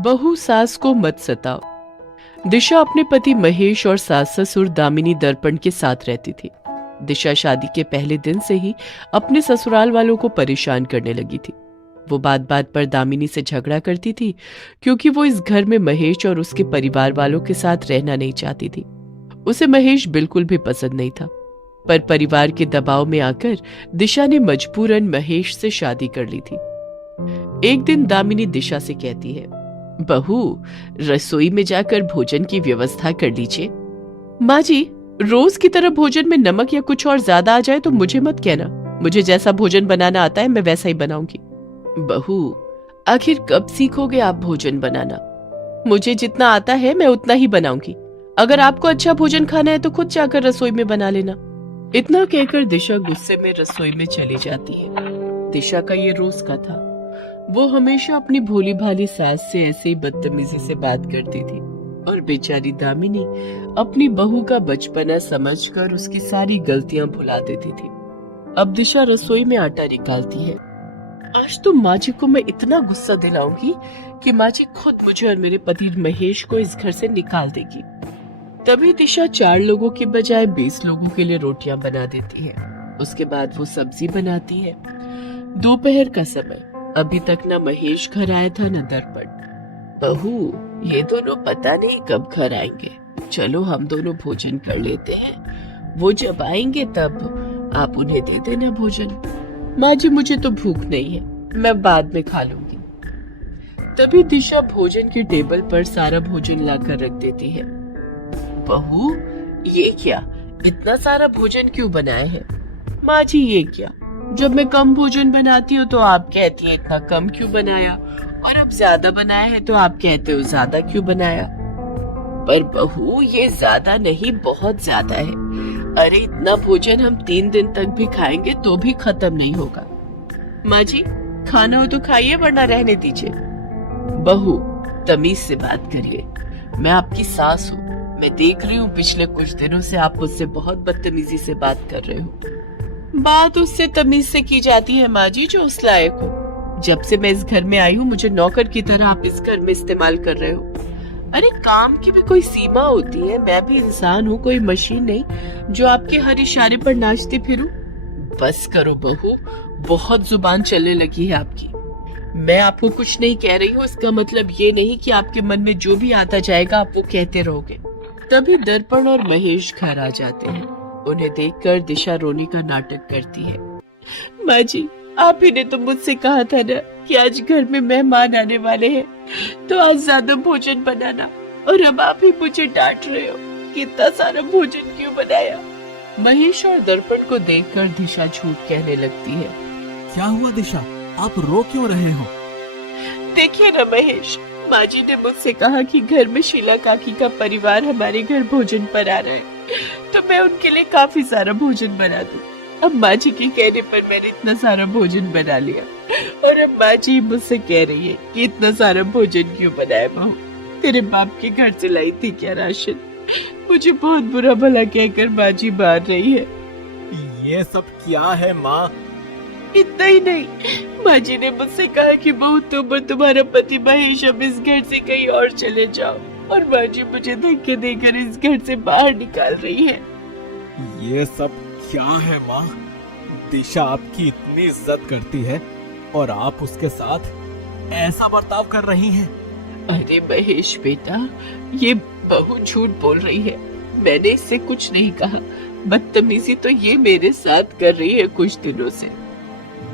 बहू सास को मत सताओ। दिशा अपने पति महेश और सास ससुर दामिनी दर्पण के साथ रहती थी। दिशा शादी के पहले दिन से ही अपने ससुराल वालों को परेशान करने लगी थी। वो बात बात पर दामिनी से झगड़ा करती थी क्योंकि वो इस घर में महेश और उसके परिवार वालों के साथ रहना नहीं चाहती थी। उसे महेश बिल्कुल भी पसंद नहीं था, पर परिवार के दबाव में आकर दिशा ने मजबूरन महेश से शादी कर ली थी। एक दिन दामिनी दिशा से कहती है, बहू, रसोई में जाकर भोजन की व्यवस्था कर लीजिए। माँ जी, रोज की तरह भोजन में नमक या कुछ और ज्यादा आ जाए तो मुझे मत कहना। मुझे जैसा भोजन बनाना आता है मैं वैसा ही बनाऊंगी। बहू, आखिर कब सीखोगे आप भोजन बनाना? मुझे जितना आता है मैं उतना ही बनाऊंगी। अगर आपको अच्छा भोजन खाना है तो खुद जाकर रसोई में बना लेना। इतना कहकर दिशा गुस्से में रसोई में चली जाती है। दिशा का ये रोज का था। वो हमेशा अपनी भोली भाली सास से ऐसे ही बदतमीजी से बात करती थी और बेचारी दामिनी अपनी बहू का बचपना समझकर उसकी सारी गलतियां भुला देती थी। अब दिशा रसोई में आटा निकालती है। आज तो माँ जी को मैं इतना गुस्सा दिलाऊंगी कि माँ जी खुद मुझे और मेरे पति महेश को इस घर से निकाल देगी। तभी दिशा 4 लोगों के बजाय 20 लोगों के लिए रोटियां बना देती है। उसके बाद वो सब्जी बनाती है। दोपहर का समय, अभी तक ना महेश घर आया था ना दर्पण। बहू, ये दोनों पता नहीं कब घर आएंगे। चलो हम दोनों भोजन कर लेते हैं। वो जब आएंगे तब आप उन्हें दे देना भोजन। माँ जी, मुझे तो भूख नहीं है, मैं बाद में खा लूंगी। तभी दिशा भोजन की टेबल पर सारा भोजन लाकर रख देती है। बहू, ये क्या, इतना सारा भोजन क्यों बनाए हैं? माँ जी, ये क्या, जब मैं कम भोजन बनाती हूँ तो आप कहती हैं इतना कम क्यों बनाया, और अब ज्यादा बनाया है तो आप कहते हो ज्यादा क्यों बनाया। पर बहू, ये ज्यादा नहीं, बहुत ज्यादा है। अरे इतना भोजन हम 3 दिन तक भी खाएंगे तो भी खत्म नहीं होगा। माँ जी, खाना हो तो खाइए वरना रहने दीजिए। बहू, तमीज से बात करिए। मैं आपकी सास हूँ। मैं देख रही हूँ पिछले कुछ दिनों से आप मुझसे बहुत बदतमीजी से बात कर रहे हो। बात उससे तमीज से की जाती है माँ जी जो उस लायक हो। जब से मैं इस घर में आई हूँ मुझे नौकर की तरह आप इस घर में इस्तेमाल कर रहे हो। अरे काम की भी कोई सीमा होती है। मैं भी इंसान हूँ, कोई मशीन नहीं जो आपके हर इशारे पर नाचती फिरूं। बस करो बहू, बहुत जुबान चलने लगी है आपकी। मैं आपको कुछ नहीं कह रही हूँ, इसका मतलब ये नहीं कि आपके मन में जो भी आता जाएगा आप वो कहते रहोगे। तभी दर्पण और महेश घर आ जाते हैं। उन्हें देखकर दिशा रोने का नाटक करती है। माँ जी, आप ही ने तो मुझसे कहा था ना कि आज घर में मेहमान आने वाले हैं, तो आज ज्यादा भोजन बनाना, और अब आप ही मुझे डांट रहे हो कि इतना सारा भोजन क्यों बनाया। महेश और दर्पण को देखकर दिशा झूठ कहने लगती है। क्या हुआ दिशा, आप रो क्यों रहे हो? देखिए ना महेश, माँ जी ने मुझसे कहा कि घर में शीला काकी का परिवार हमारे घर भोजन पर आ रहा है, तो मैं उनके लिए काफी सारा भोजन बना दूं। अब माँ जी के कहने पर मैंने इतना सारा भोजन बना लिया, और अब माँ जी मुझसे कह रही है कि इतना सारा भोजन क्यों बनाया बहू? तेरे बाप के घर से लाई थी क्या राशन? मुझे बहुत बुरा भला कहकर माँ जी मार रही है। ये सब क्या है माँ? इतना ही नहीं, माँ जी ने मुझसे कहा कि बहू तुम और तुम्हारा पति महेश अब इस घर से कहीं और चले जाओ, और माँ जी मुझे धक्के देकर इस घर से बाहर निकाल रही है। ये सब क्या है माँ? दिशा आपकी इतनी इज्जत करती है और आप उसके साथ ऐसा बर्ताव कर रही हैं। अरे महेश बेटा, ये बहू झूठ बोल रही है। मैंने इससे कुछ नहीं कहा। बदतमीजी तो ये मेरे साथ कर रही है कुछ दिनों से।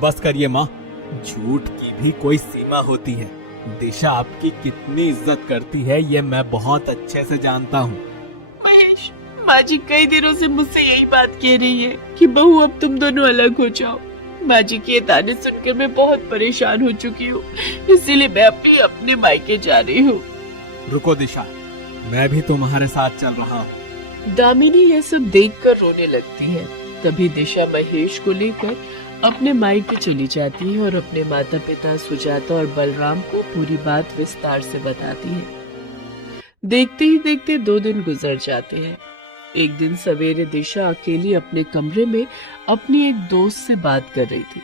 बस करिए माँ, झूठ की भी कोई सीमा होती है। दिशा आपकी कितनी इज्जत करती है ये मैं बहुत अच्छे से जानता हूँ। महेश, माँ जी कई दिनों से मुझसे यही बात कह रही है कि बहू अब तुम दोनों अलग हो जाओ। माँ जी के ताने सुनकर मैं बहुत परेशान हो चुकी हूँ, इसीलिए मैं अपने मायके जा रही हूँ। रुको दिशा, मैं भी तुम्हारे साथ चल रहा हूँ। दामिनी यह सब देखकर रोने लगती है। तभी दिशा महेश को लेकर अपने मायके चली जाती है और अपने माता पिता सुजाता और बलराम को पूरी बात विस्तार से बताती है। देखते ही देखते 2 दिन गुजर जाते हैं। एक दिन सवेरे दिशा अकेली अपने कमरे में अपनी एक दोस्त से बात कर रही थी।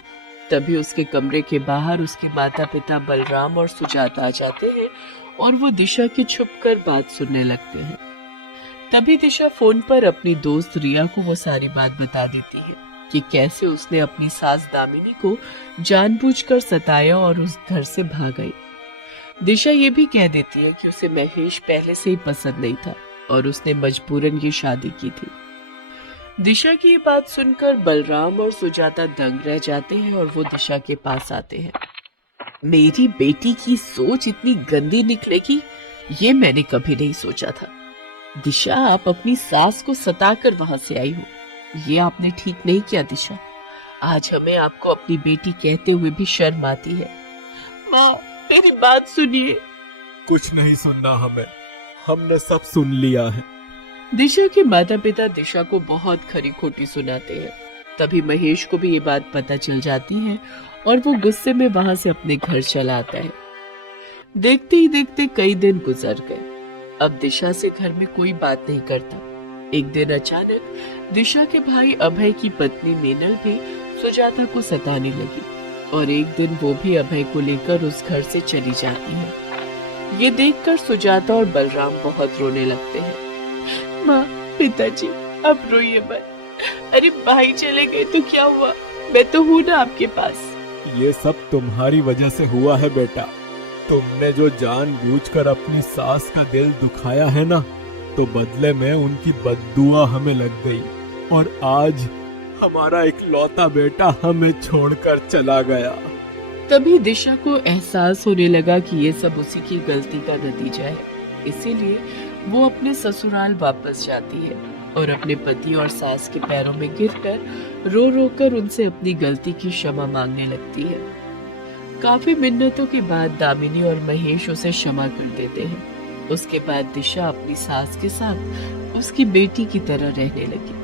तभी उसके कमरे के बाहर उसके माता पिता बलराम और सुजाता आ जाते हैं और वो दिशा की छुपकर बात सुनने लगते हैं। तभी दिशा फोन पर अपनी दोस्त रिया को वो सारी बात बता देती है कि कैसे उसने अपनी सास दामिनी को जानबूझकर सताया और उस घर से भाग गई। दिशा ये भी कह देती है कि उसे महेश पहले से ही पसंद नहीं था और उसने मजबूरन ये शादी की थी। दिशा की ये बात सुनकर बलराम और सुजाता दंग रह जाते हैं और वो दिशा के पास आते हैं। मेरी बेटी की सोच इतनी गंदी निकलेगी, ये मैंने कभी नहीं सोचा था। दिशा, आप अपनी सास को सताकर वहां से आई हो, ये आपने ठीक नहीं किया दिशा। आज हमें आपको अपनी बेटी कहते हुए भी शर्म आती है। माँ, मेरी बात सुनिए। कुछ नहीं सुनना हमें, हमने सब सुन लिया है। दिशा के माता पिता दिशा को बहुत खरी खोटी सुनाते हैं। तभी महेश को भी ये बात पता चल जाती है और वो गुस्से में वहां से अपने घर चला आता है। देखते ही देखते कई दिन गुजर गए। अब दिशा से घर में कोई बात नहीं करता। एक दिन अचानक दिशा के भाई अभय की पत्नी मीनल भी सुजाता को सताने लगी और एक दिन वो भी अभय को लेकर उस घर से चली जाती है। ये देखकर सुजाता और बलराम बहुत रोने लगते हैं। माँ, पिताजी, अब रोइए मत। अरे भाई चले गए तो क्या हुआ, मैं तो हूँ ना आपके पास। ये सब तुम्हारी वजह से हुआ है बेटा। तुमने जो जानबूझकर अपनी सास का दिल दुखाया है ना, तो बदले में उनकी बद्दुआ हमें लग गई और आज हमारा इकलौता बेटा हमें छोड़कर चला गया। तभी दिशा को एहसास होने लगा कि ये सब उसी की गलती का नतीजा है। इसीलिए वो अपने ससुराल वापस जाती है और अपने पति और सास के पैरों में गिरकर रो रो कर उनसे अपनी गलती की क्षमा मांगने लगती है। काफी मिन्नतों के बाद दामिनी और महेश उसे क्षमा कर देते हैं। उसके बाद दिशा अपनी सास के साथ उसकी बेटी की तरह रहने लगी।